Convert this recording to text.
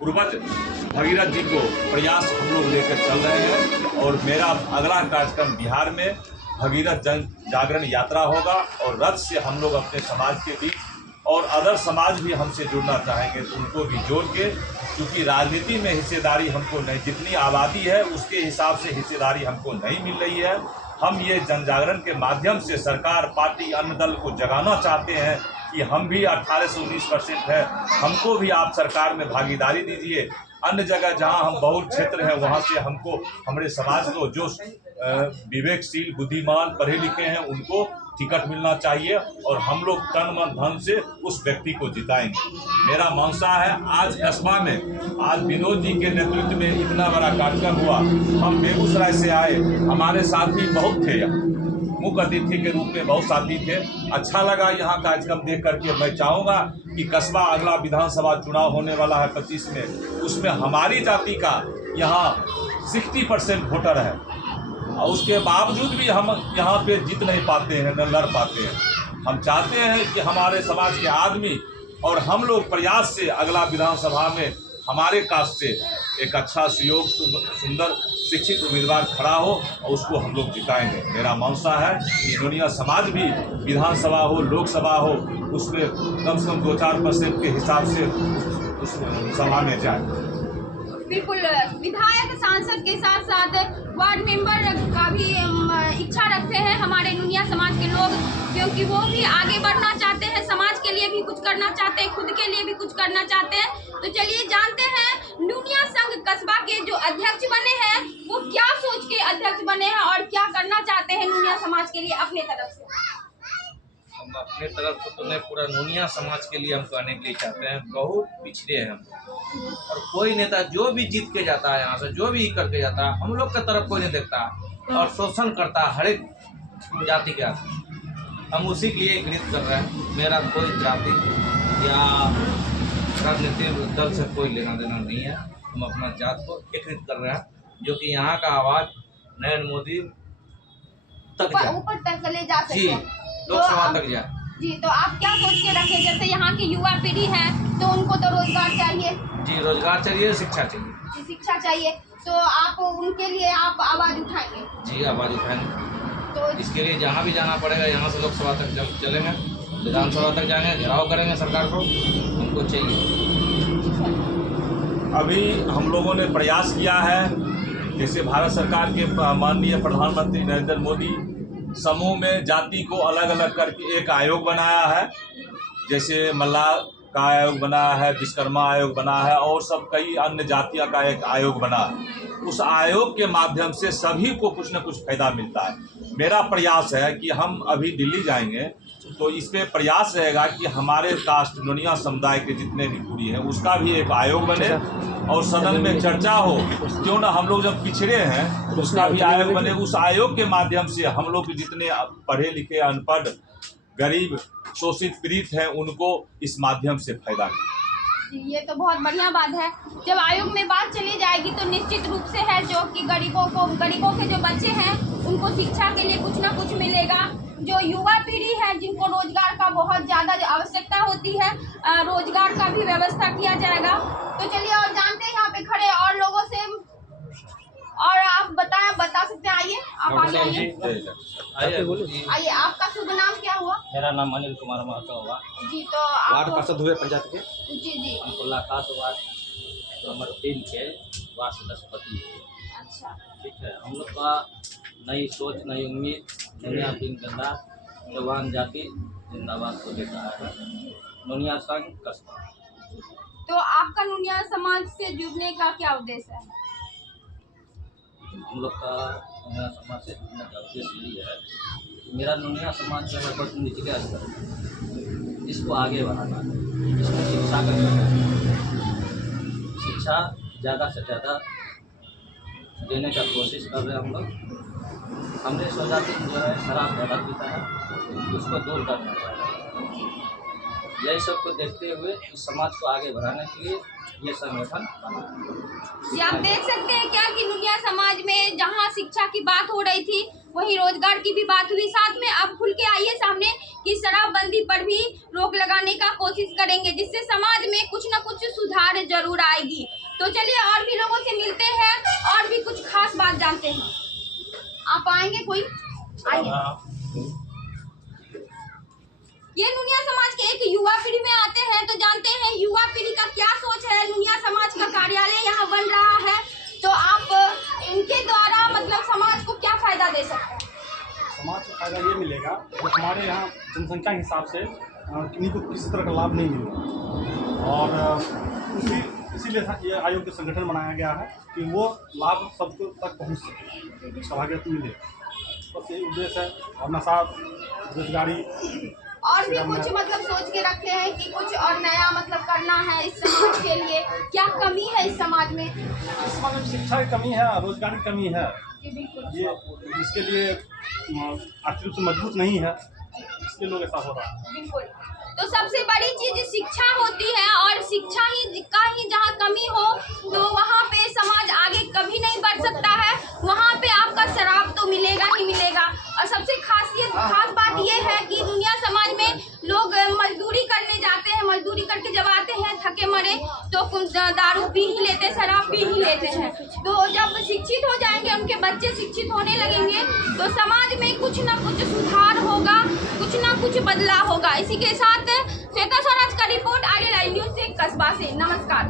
पूर्वज भगीरथ जी को प्रयास हम लोग लेकर चल रहे हैं और मेरा अगला कार्यक्रम बिहार में भगीरथ जन जागरण यात्रा होगा और रथ से हम लोग अपने समाज के बीच और अदर समाज भी हमसे जुड़ना चाहेंगे तो उनको भी जोड़ के, क्योंकि राजनीति में हिस्सेदारी हमको नहीं, जितनी आबादी है उसके हिसाब से हिस्सेदारी हमको नहीं मिल रही है। हम ये जन जागरण के माध्यम से सरकार, पार्टी, अन्य दल को जगाना चाहते हैं कि हम भी 18 से 19% है, हमको भी आप सरकार में भागीदारी दीजिए। अन्य जगह जहां हम बहुल क्षेत्र है वहां से हमको, हमारे समाज को जो विवेकशील, बुद्धिमान, पढ़े लिखे हैं उनको टिकट मिलना चाहिए और हम लोग तन मन धन से उस व्यक्ति को जिताएंगे। मेरा मंशा है आज कस्बा में, आज विनोद जी के नेतृत्व में इतना बड़ा कार्यक्रम हुआ। हम बेगूसराय से आए, हमारे साथी बहुत थे, मुख्य अतिथि के रूप में बहुत साथी थे। अच्छा लगा यहाँ कार्यक्रम देख करके। मैं चाहूँगा कि कस्बा अगला विधानसभा चुनाव होने वाला है 25 में, उसमें हमारी जाति का यहाँ 60% वोटर है और उसके बावजूद भी हम यहाँ पे जीत नहीं पाते हैं, न लड़ पाते हैं। हम चाहते हैं कि हमारे समाज के आदमी और हम लोग प्रयास से अगला विधानसभा में हमारे कास्ट से एक अच्छा सुयोग, सुंदर, शिक्षित उम्मीदवार खड़ा हो और उसको हम लोग जिताएंगे। मेरा मंशा है कि दुनिया समाज भी विधानसभा हो, लोकसभा हो, उसमें कम से कम 2-4% के हिसाब से उस सभा में जाए। बिल्कुल, विधायक, सांसद के साथ साथ वार्ड मेंबर का भी इच्छा रखते हैं हमारे नुनिया समाज के लोग, क्योंकि वो भी आगे बढ़ना चाहते हैं, समाज के लिए भी कुछ करना चाहते हैं, खुद के लिए भी कुछ करना चाहते हैं। तो चलिए जानते हैं नुनिया संघ कस्बा के जो अध्यक्ष बने हैं वो क्या सोच के अध्यक्ष बने हैं और क्या करना चाहते हैं नुनिया समाज के लिए अपने तरफ से। हम अपने तरफ से तो नहीं, पूरा नुनिया समाज के लिए हम कहने के लिए चाहते हैं, बहुत पिछड़े हैं हम और कोई नेता जो भी जीत के जाता है यहाँ से, जो भी करके जाता है, हम लोग की तरफ कोई नहीं देखता और शोषण करता है हर एक जाति का। हम उसी के लिए घृणित कर रहे हैं। मेरा कोई जाति या राजनीतिक दल से कोई लेना देना नहीं है। हम अपना जात को एकत्रित कर रहे हैं, जो कि यहाँ का आवाज नरेंद्र मोदी तक ऊपर तक ले जा सके, लोकसभा तक जाए। जी, तो आप क्या सोच के रखे, जैसे यहाँ की युवा पीढ़ी है तो उनको तो रोजगार चाहिए। जी, रोजगार चाहिए, शिक्षा चाहिए। जी, शिक्षा चाहिए, तो आप उनके लिए आप आवाज उठाएंगे। जी, आवाज उठाएंगे। तो इसके लिए जहाँ भी जाना पड़ेगा, यहाँ से लोकसभा तक चलेंगे, विधानसभा तक जाएंगे, घेराव करेंगे सरकार को, हमको चाहिए। अभी हम लोगों ने प्रयास किया है, जैसे भारत सरकार के माननीय प्रधानमंत्री नरेंद्र मोदी समूह में जाति को अलग अलग करके एक आयोग बनाया है, जैसे मल्लाह का आयोग बनाया है, विश्वकर्मा आयोग बना है और सब कई अन्य जातियों का एक आयोग बना है। उस आयोग के माध्यम से सभी को कुछ न कुछ फायदा मिलता है। मेरा प्रयास है कि हम अभी दिल्ली जाएंगे तो इस पे प्रयास रहेगा कि हमारे कास्ट, नुनिया समुदाय के जितने भी पूरी हैं उसका भी एक आयोग बने और सदन में चर्चा हो। क्यों ना हम लोग जब पिछड़े हैं तो उसका भी आयोग बने। उस आयोग के माध्यम से हम लोग जितने पढ़े लिखे, अनपढ़, गरीब, शोषित, पीड़ित हैं उनको इस माध्यम से फायदा मिले। ये तो बहुत बढ़िया बात है। जब आयोग में बात चली जाएगी तो निश्चित रूप से है जो कि गरीबों के जो बच्चे हैं उनको शिक्षा के लिए कुछ ना कुछ मिलेगा। जो युवा पीढ़ी है जिनको रोजगार का बहुत ज़्यादा आवश्यकता होती है, रोजगार का भी व्यवस्था किया जाएगा। तो चलिए और जानते हैं यहाँ पे खड़े और लोगों से, और आप बता सकते हैं। आइए, आप आगे आइए। आइए, आपका शुभ नाम क्या हुआ? मेरा नाम अनिल कुमार महतो हुआ। जी, तो आप वार्ड पार्षद हुए पंचायत के। जी, हमको खास वार्ड नंबर 3 के वार्ड सदस्य। अच्छा, ठीक है। हम लोग का नई सोच, नई उम्मीद, नुनिया बिन गंदा जवान जाति जिंदाबाद को लेकर आया है नुनिया संघ कस्बा। तो आपका नुनिया समाज से जुड़ने का क्या उद्देश्य है? हम लोग का नुनिया समाज से जुड़ने का उद्देश्य ये है कि मेरा नुनिया समाज जो है बहुत निचले स्तर, इसको आगे बढ़ाना है। इसमें शिक्षा का, शिक्षा ज़्यादा से ज़्यादा देने का कोशिश कर रहे हैं हम लोग। हमने सोचा कि जो है शराब ज़्यादा पीता है, उसको दूर करना चाहिए। यही सब को देखते हुए इस समाज को आगे बढ़ाने के लिए ये संगठन बना। जी, आप देख सकते हैं क्या कि नुनिया समाज में जहां शिक्षा की बात हो रही थी वहीं रोजगार की भी बात हुई। साथ में अब खुल के आइए सामने कि शराबबंदी पर भी रोक लगाने का कोशिश करेंगे, जिससे समाज में कुछ न कुछ सुधार जरूर आएगी। तो चलिए और भी लोगों से मिलते हैं और भी कुछ खास बात जानते हैं। आप आएंगे कोई? आइए। ये नुनिया समाज के एक युवा पीढ़ी में आते हैं, तो जानते हैं युवा पीढ़ी का क्या सोच है। नुनिया समाज का कार्यालय यहाँ बन रहा है, तो आप इनके द्वारा मतलब समाज को क्या फायदा दे सकते हैं? समाज को फायदा ये मिलेगा कि हमारे यहाँ जनसंख्या के हिसाब से किन्हीं को किसी तरह का लाभ नहीं मिलेगा, और इसीलिए ये आयोग के संगठन बनाया गया है कि वो लाभ सबको तक पहुँच सके, सौभाग्यता मिले। बस यही उद्देश्य है। और नशा, बेरोजगारी और भी कुछ मतलब सोच के रखे हैं कि कुछ और नया मतलब करना है इस समाज के लिए? क्या कमी है इस समाज में? इस समाज में शिक्षा की कमी है, रोजगार की कमी है। जी बिल्कुल। ये इसके लिए आर्थिक रूप से मजबूत नहीं है, इसके लोग ऐसा हो रहा है। बिल्कुल। तो सबसे बड़ी चीज शिक्षा होती है, और शिक्षा ही का ही जहाँ कमी हो तो वहाँ पे समाज आगे कभी नहीं बढ़ सकता है। वहाँ पे आपका शराब तो मिलेगा ही मिलेगा। और सबसे खास बात ये है कि दुनिया समाज में लोग मजदूरी करने जाते हैं, मजदूरी करके जब आते हैं थके मरे तो दारू पी ही लेते, शराब पी ही लेते हैं। तो जब शिक्षित हो जाएंगे, उनके बच्चे शिक्षित होने लगेंगे, तो समाज में कुछ ना कुछ सुधार होगा, कुछ ना कुछ बदलाव होगा। इसी के साथ श्वेता स्वराज का रिपोर्ट, आगे लाइव न्यूज से, कस्बा से। नमस्कार।